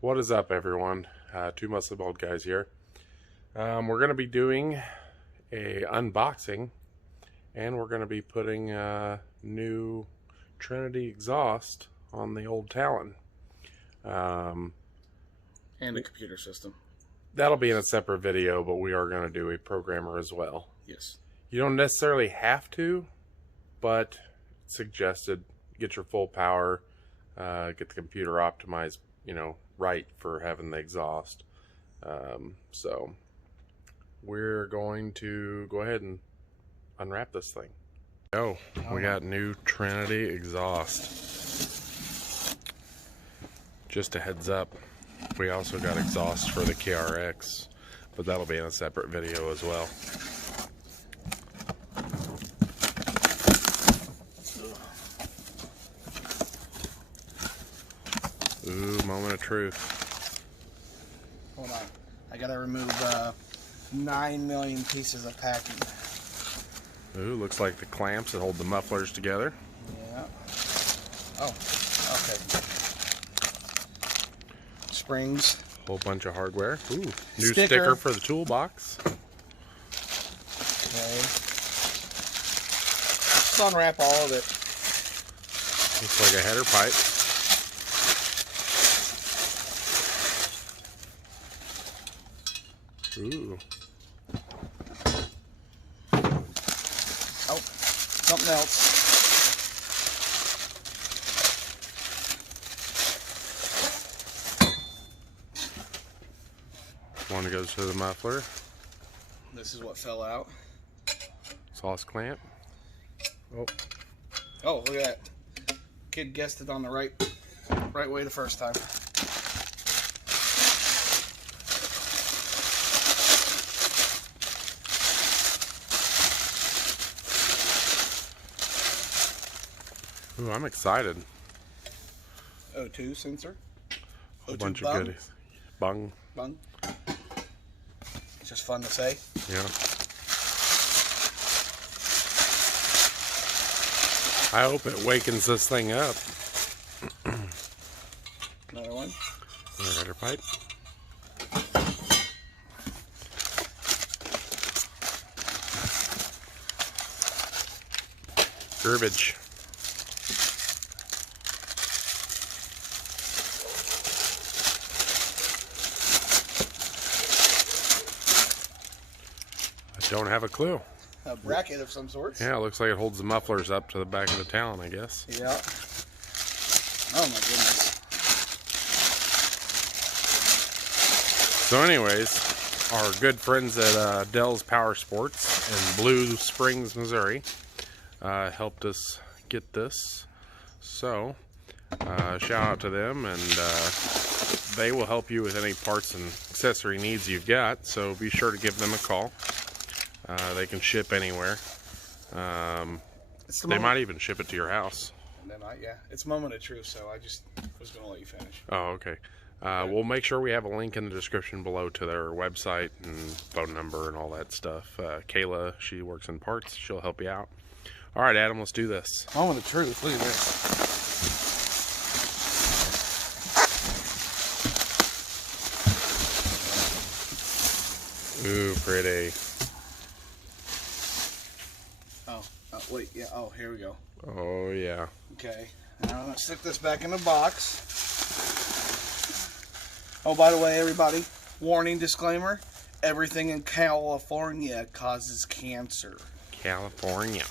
What is up, everyone? Two muscly bald guys here. We're going to be doing a unboxing, and we're going to be putting a new Trinity exhaust on the old Talon. And the computer system. That'll be in a separate video, but we are going to do a programmer as well. Yes. You don't necessarily have to, but it's suggested. Get your full power, get the computer optimized, right for having the exhaust. So we're going to go ahead and unwrap this thing. We got new Trinity exhaust. Just a heads up, we also got exhaust for the KRX, but that'll be in a separate video as well. Ooh, moment of truth. Hold on. I gotta remove 9 million pieces of packing. Ooh, looks like the clamps that hold the mufflers together. Yeah. Oh, okay. Springs. Whole bunch of hardware. Ooh, new Sticker. sticker for the toolbox. Okay. Let's unwrap all of it. Looks like a header pipe. Ooh. Oh, something else. One goes to the muffler. This is what fell out. Exhaust clamp. Oh, look at that. Kid guessed it on the right way the first time. Ooh, I'm excited. O2 sensor. A O2 bunch bung. of goodies. Bung. Bung. It's just fun to say. Yeah. I hope it wakens this thing up. Another one. Another header pipe. Garbage. Don't have a clue. A bracket of some sort. Yeah, it looks like it holds the mufflers up to the back of the Talon, I guess. Yeah. Oh my goodness. So anyways, our good friends at Dell's Powersports in Blue Springs, Missouri, helped us get this. So, shout out to them, and they will help you with any parts and accessory needs you've got. So be sure to give them a call. They can ship anywhere. They might even ship it to your house. They might, yeah. It's a moment of truth, so I just was going to let you finish. Oh, okay. We'll make sure we have a link in the description below to their website and phone number and all that stuff. Kayla, she works in parts. She'll help you out. All right, Adam, let's do this. Moment of truth. Look at this. Ooh, pretty. Oh, wait. Yeah. Oh, here we go. Oh, yeah. Okay. Now I'm going to stick this back in the box. Oh, by the way, everybody, warning disclaimer, everything in California causes cancer. California.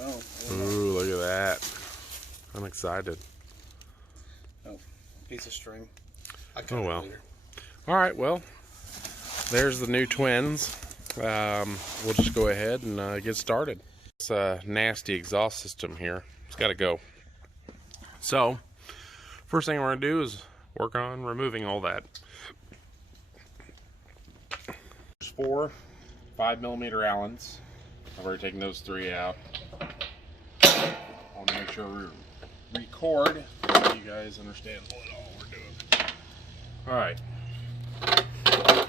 Oh, Ooh, look at that. I'm excited. oh, piece of string. Oh, well. All right, well, there's the new twins. We'll just go ahead and get started. It's a nasty exhaust system here. It's got to go. So, first thing we're going to do is work on removing all that. There's 4 5mm Allens. I've already taken those 3 out. I want to make sure we record so you guys understand what all we're doing. All right.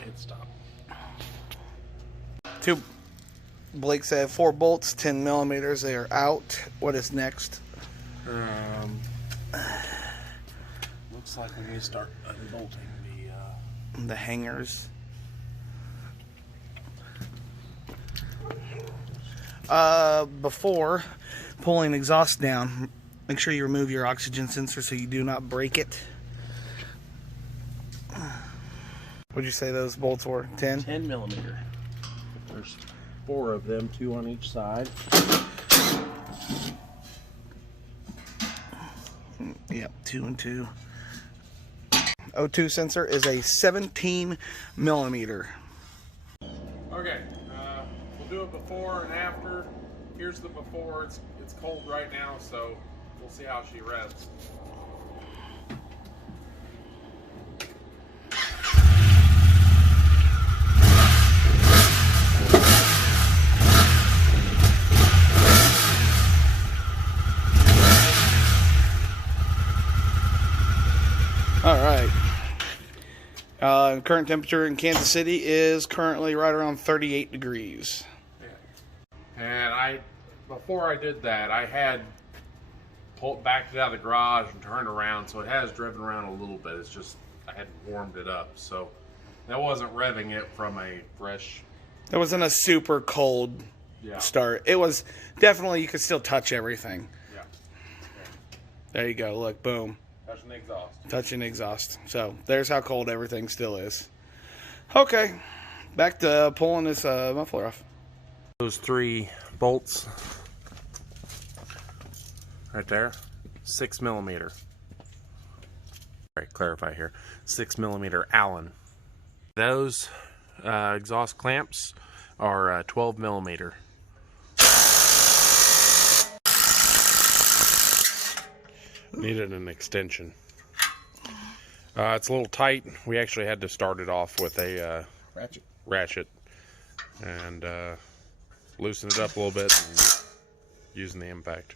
Hit stop. 2 Blake said 4 bolts, 10 millimeters. They are out. What is next? Looks like we need to start unbolting the hangers. Before pulling exhaust down, make sure you remove your oxygen sensor so you do not break it. What'd you say those bolts were? 10? 10 millimeter. There's 4 of them, 2 on each side. Yep, 2 and 2. O2 sensor is a 17 millimeter. Okay, we'll do it before and after. Here's the before. It's cold right now, so we'll see how she revs. All right. Current temperature in Kansas City is currently right around 38 degrees. And before I did that, I had backed it out of the garage and turned around, so it has driven around a little bit. It's just I hadn't warmed it up, so that wasn't revving it from a fresh. It wasn't a super cold start. It was definitely, you could still touch everything. Yeah. There you go. Look, boom. Touching the exhaust. Touching the exhaust. So there's how cold everything still is. Okay, back to pulling this muffler off. Those 3 bolts right there, 6 millimeter. All right, clarify here, 6 millimeter Allen. Those exhaust clamps are 12 millimeter. Needed an extension. It's a little tight. We actually had to start it off with a ratchet and loosen it up a little bit and using the impact.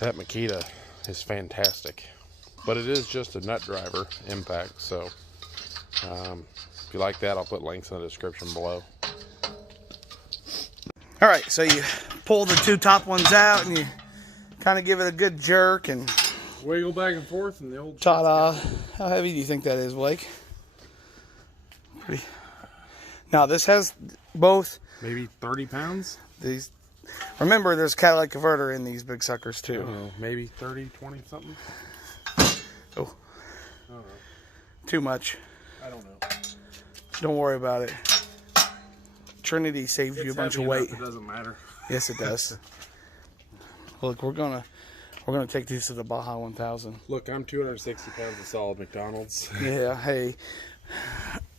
That Makita is fantastic, but it is just a nut driver impact, so if you like that, I'll put links in the description below. All right, so you pull the 2 top ones out and you kind of give it a good jerk and wiggle back and forth, and the old ta-da. How heavy do you think that is, Blake? Pretty. Now this has both. Maybe 30 pounds? These. Remember, there's catalytic converter in these big suckers too. I don't know, maybe 30, 20 something? Oh. Too much. I don't know. Don't worry about it. Trinity saved you a bunch of weight. It doesn't matter. Yes, it does. Look, we're gonna take these to the Baja 1000. Look, I'm 260 pounds of solid McDonald's. Yeah. Hey.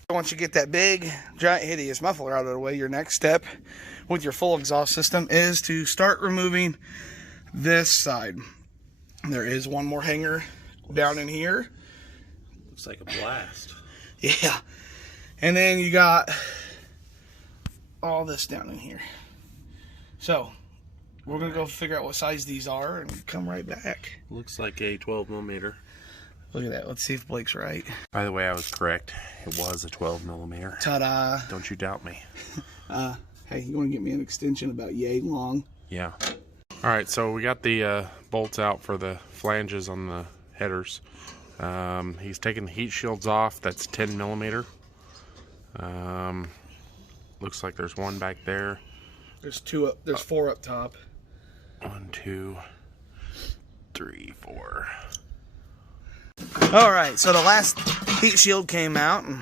Once you get that big, giant, hideous muffler out of the way, your next step with your full exhaust system is to start removing this side. There is one more hanger down in here. Looks like a blast. Yeah. And then you got all this down in here. So we're gonna go figure out what size these are and come right back. Looks like a 12 millimeter. Look at that. Let's see if Blake's right. By the way, I was correct. It was a 12 millimeter. Ta-da. Don't you doubt me. Hey, you want to get me an extension about yay long? Yeah. All right, so we got the bolts out for the flanges on the headers. He's taking the heat shields off. That's 10 millimeter. Looks like there's one back there. There's 4 up top. 1, 2, 3, 4. All right, so the last heat shield came out, and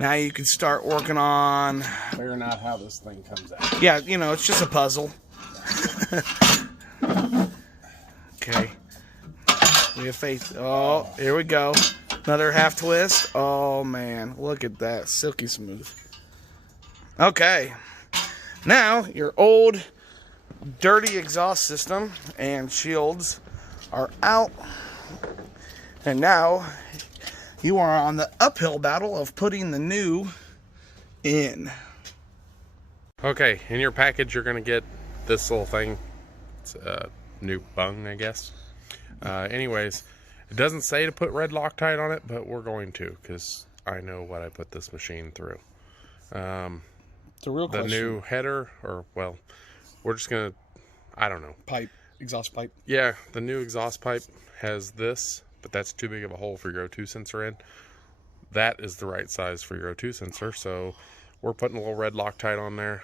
now you can start working on figuring out how this thing comes out. Yeah, you know, it's just a puzzle. Okay. We have faith. Oh, here we go. Another half twist. Oh, man. Look at that. Silky smooth. Okay. Now, your old, dirty exhaust system and shields are out. And now, you are on the uphill battle of putting the new in. Okay, in your package, you're going to get this little thing. It's a new bung, I guess. Anyways, it doesn't say to put red Loctite on it, but we're going to, because I know what I put this machine through. It's a real question. The new header, or, well, we're just going to, I don't know. Pipe, exhaust pipe. Yeah, the new exhaust pipe has this, but that's too big of a hole for your O2 sensor in. That is the right size for your O2 sensor, so we're putting a little red Loctite on there.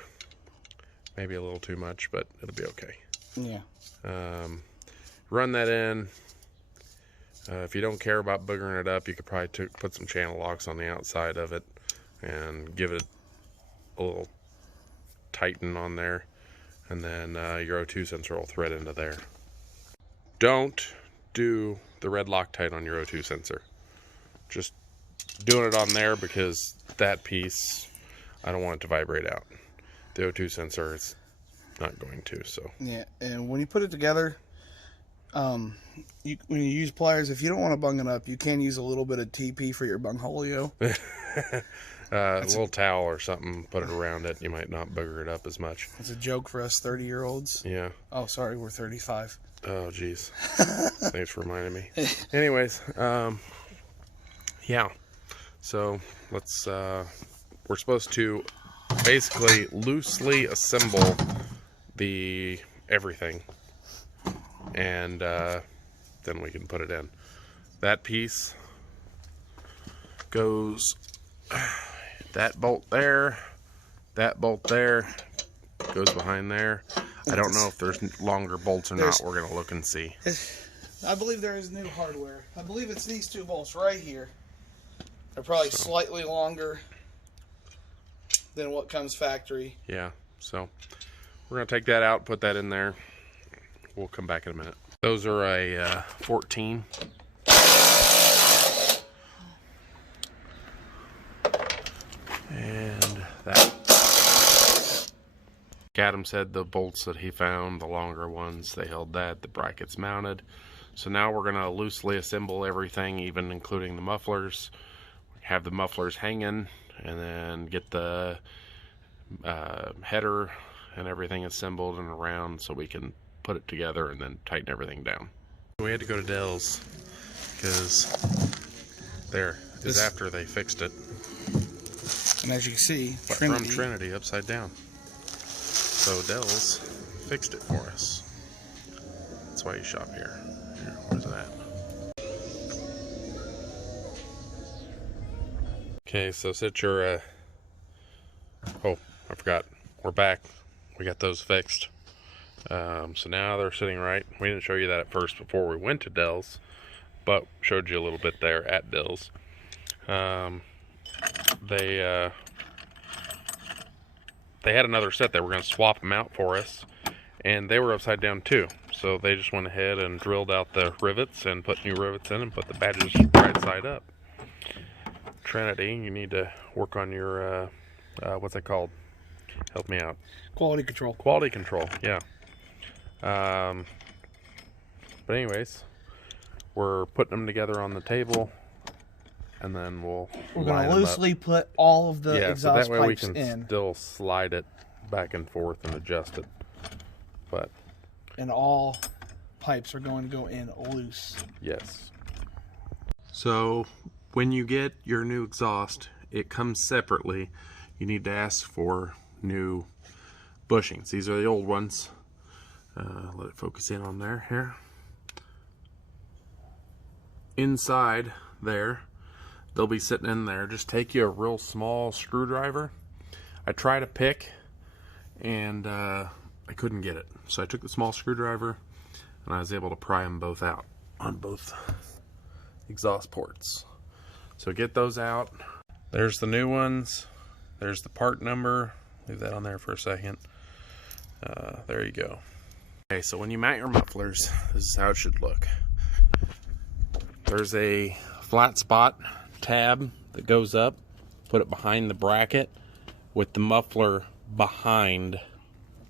Maybe a little too much, but it'll be okay. Yeah. Run that in. If you don't care about boogering it up, you could probably put some channel locks on the outside of it and give it a little tighten on there, and then your O2 sensor will thread into there. Don't do the red Loctite on your O2 sensor. Just doing it on there because that piece, I don't want it to vibrate out. The O2 sensor is not going to, so. Yeah, and when you put it together, when you use pliers, if you don't want to bung it up, you can use a little bit of TP for your bungholio. A little towel or something, put it around it. You might not booger it up as much. It's a joke for us 30-year-olds. Yeah. Oh, sorry, we're 35. Oh, geez. Thanks for reminding me. Anyways, yeah. So let's. We're supposed to basically loosely assemble the everything, and then we can put it in. That piece goes. That bolt there, that bolt there, goes behind there. I don't know if there's longer bolts or not. We're going to look and see. I believe there is new hardware. I believe it's these two bolts right here. They're probably slightly longer than what comes factory. Yeah, so we're going to take that out, put that in there. We'll come back in a minute. Those are a 14. And that. Adam said the bolts that he found, the longer ones, they held that, the brackets mounted. So now we're going to loosely assemble everything, even including the mufflers. Have the mufflers hanging, and then get the header and everything assembled and around so we can put it together and then tighten everything down. We had to go to Dell's because there is after they fixed it. And as you can see, from Trinity upside down. So Dell's fixed it for us. That's why you shop here. Here, where's it at? Okay, so sit your oh, I forgot. We're back. We got those fixed. So now they're sitting right. We didn't show you that at first before we went to Dell's, but showed you a little bit there at Dell's. They had another set. They were going to swap them out for us, and they were upside down too. So they just went ahead and drilled out the rivets and put new rivets in and put the badges right side up. Trinity, you need to work on your what's that called? Help me out. Quality control. Quality control, yeah. But anyways, we're putting them together on the table, and then we're going to loosely put all of the exhaust so that way pipes we can in. Still slide it back and forth and adjust it. But and all pipes are going to go in loose. Yes. So when you get your new exhaust, it comes separately. You need to ask for new bushings. These are the old ones. Let it focus in on there. Here. Inside there, they'll be sitting in there. Just take you a real small screwdriver. I tried a pick, and I couldn't get it. So I took the small screwdriver, and I was able to pry them both out on both exhaust ports. So get those out. There's the new ones. There's the part number. Leave that on there for a second. There you go. Okay, so when you mount your mufflers, this is how it should look. There's a flat spot tab that goes up. Put it behind the bracket with the muffler behind.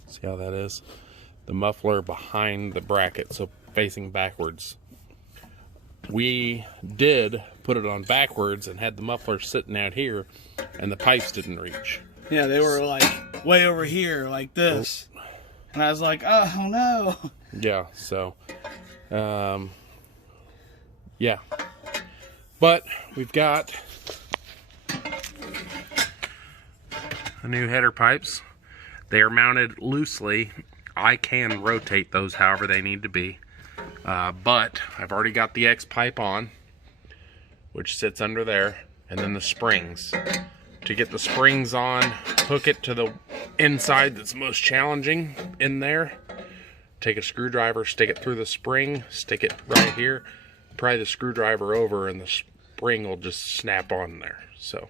See how that is? The muffler behind the bracket, so facing backwards. We did put it on backwards and had the muffler sitting out here, and the pipes didn't reach. Yeah, they were like way over here, like this. And I was like, oh no. Yeah, so, yeah. But we've got the new header pipes. They are mounted loosely. I can rotate those however they need to be. But I've already got the X pipe on, which sits under there, and then the springs. To get the springs on, hook it to the inside that's most challenging in there. Take a screwdriver, stick it through the spring, stick it right here, pry the screwdriver over, and the spring will just snap on there. So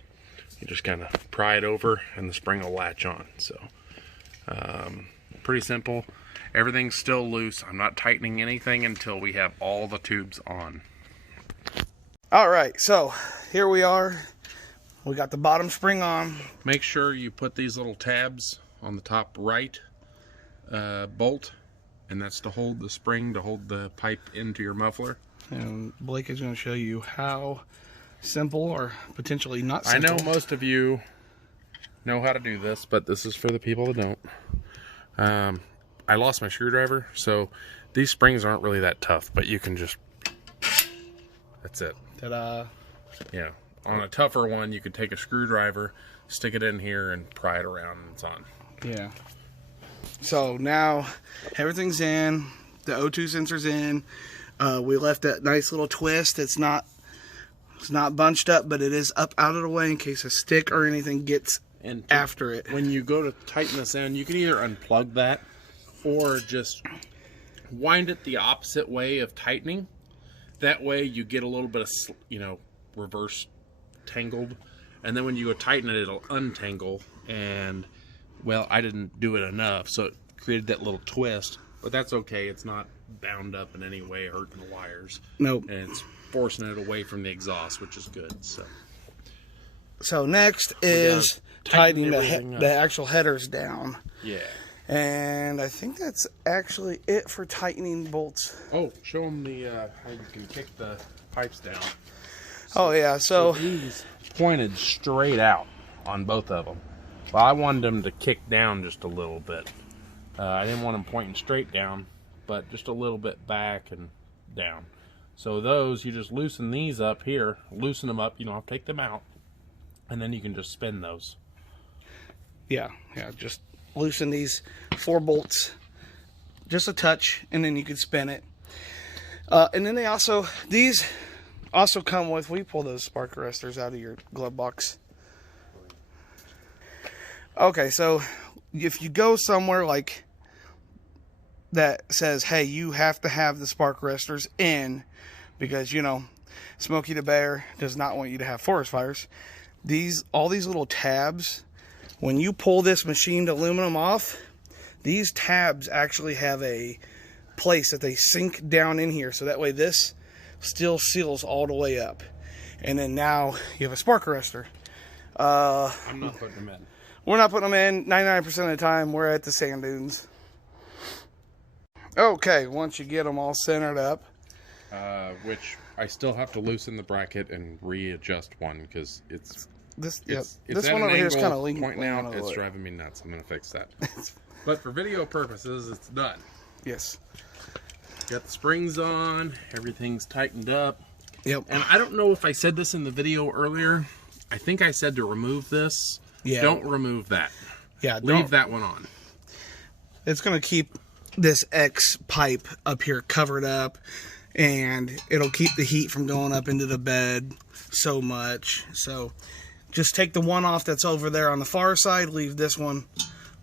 you just kind of pry it over and the spring will latch on. So pretty simple. Everything's still loose. I'm not tightening anything until we have all the tubes on. All right, so here we are. We got the bottom spring on. Make sure you put these little tabs on the top right bolt, and that's to hold the spring, to hold the pipe into your muffler. And Blake is going to show you how simple or potentially not simple. I know most of you know how to do this, but this is for the people that don't. I lost my screwdriver, so these springs aren't really that tough, but you can just, that's it. Ta-da. Yeah. On a tougher one, you could take a screwdriver, stick it in here, and pry it around, and it's on. Yeah. So now everything's in. The O2 sensor's in. We left that nice little twist. It's not bunched up, but it is up out of the way in case a stick or anything gets after it. When you go to tighten this in, you can either unplug that or just wind it the opposite way of tightening. That way you get a little bit of, reverse tangled, and then when you go tighten it, it'll untangle. And well, I didn't do it enough, so it created that little twist, but that's okay. It's not bound up in any way, hurting the wires. Nope. And it's forcing it away from the exhaust, which is good. So next is tightening the actual headers down. Yeah. And I think that's actually it for tightening bolts. Oh, show them the how you can kick the pipes down. Oh yeah, so these pointed straight out on both of them. Well, I wanted them to kick down just a little bit. I didn't want them pointing straight down, but just a little bit back and down. So those, you just loosen these up here, loosen them up, you don't have to take them out, and then you can just spin those. Yeah, just loosen these 4 bolts just a touch, and then you can spin it. And then these also come with, we pull those spark arresters out of your glove box. Okay, so if you go somewhere like that says, hey, you have to have the spark arresters in because, Smokey the Bear does not want you to have forest fires. All these little tabs, when you pull this machined aluminum off, these tabs actually have a place that they sink down in here, so that way this still seals all the way up. And then now you have a spark arrestor. I'm not putting them in. We're not putting them in. 99% of the time we're at the sand dunes. Okay, once you get them all centered up, which I still have to loosen the bracket and readjust one because this one over here is kind of leaning. Pointing out, it's driving me nuts. I'm gonna fix that. But for video purposes, it's done. Yes. Got the springs on. Everything's tightened up. Yep. And I don't know if I said this in the video earlier. I think I said to remove this. Yeah. Don't remove that. Yeah. Leave that one on. It's gonna keep this X pipe up here covered up, and it'll keep the heat from going up into the bed so much. So just take the one off that's over there on the far side, leave this one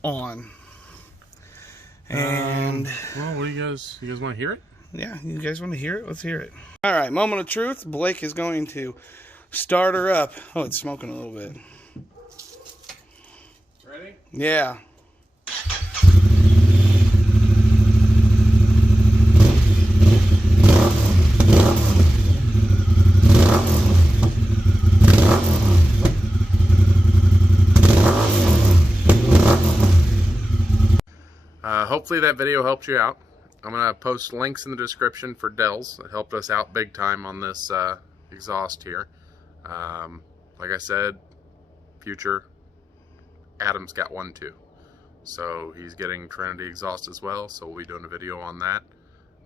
on. And well, what do you guys want to hear it? Yeah, you guys want to hear it? Let's hear it. All right, moment of truth. Blake is going to start her up. Oh, it's smoking a little bit. Ready? Yeah. Hopefully that video helped you out. I'm going to post links in the description for Dell's. It helped us out big time on this exhaust here. Like I said, future, Adam's got one too. So he's getting Trinity exhaust as well, so we'll be doing a video on that.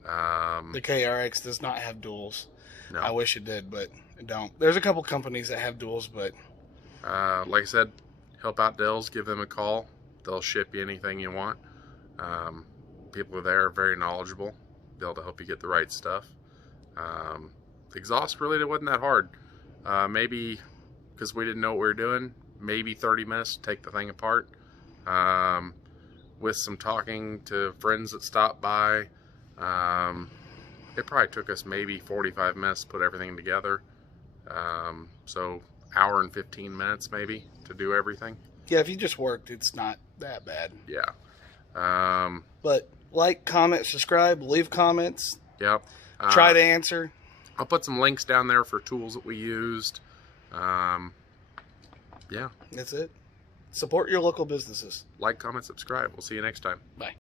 The KRX does not have duals. No. I wish it did, but it don't. There's a couple companies that have duals, but... like I said, help out Dells, give them a call. They'll ship you anything you want. People there are very knowledgeable. They'll help you get the right stuff. The exhaust really wasn't that hard. Maybe because we didn't know what we were doing, maybe 30 minutes to take the thing apart. With some talking to friends that stopped by, it probably took us maybe 45 minutes to put everything together. So hour and 15 minutes maybe to do everything. Yeah, if you just worked, it's not that bad. Yeah. But like, comment, subscribe, leave comments. Yep. Try to answer. I'll put some links down there for tools that we used. Yeah. That's it. Support your local businesses. Like, comment, subscribe. We'll see you next time. Bye.